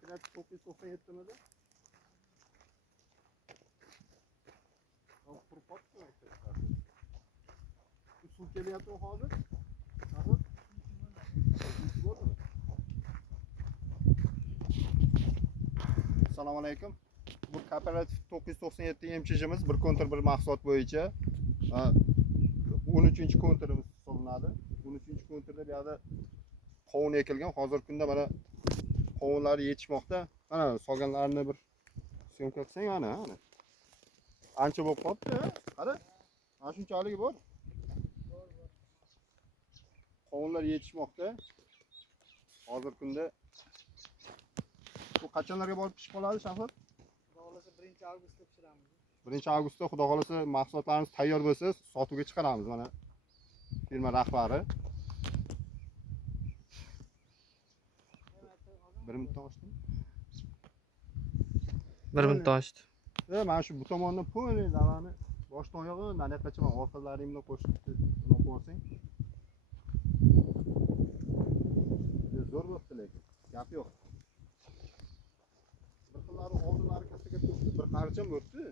Kooperativ 997 midi? Qurib qolibdi maktabda. Suv kelyapti hozir? Hozir? Bo'ldimi? Assalomu alaykum. Bu Kooperativ 997 MChimiz bir kontur bir mahsulot bo'yicha 13-konturimiz hisoblanadi. 13-konturda bu yerda qovun ekilgan. Hozirgi kunda mana qovunlar yetishmoqda. Mana solganlarini bir syomka qilsang mana. Ancha bo'lib qolibdi. Qara. Mana shunchalik bor. Qovunlar yetishmoqda. Hozirgi kunda bu qachonlarga borib pishib qoladi, Shahzod? Xudo xolasa 1-avgustda pishiramiz. 1-avgustda xudo xolasa mahsulotlarimiz tayyor bo'lsa, sotuvga chiqaramiz. Mana firma rahbari. Bir minutdan oshdimi? 1 minutdan oshdi. Mana shu bu tomondan po'yni davani boshdan oyog'i naqacha men orqalaringni qo'shib olib borsang. Zo'r bo'libdi lekin. Gap yo'q. Bir xillari oldinlari katta-katta, bir qaricham bo'libdi.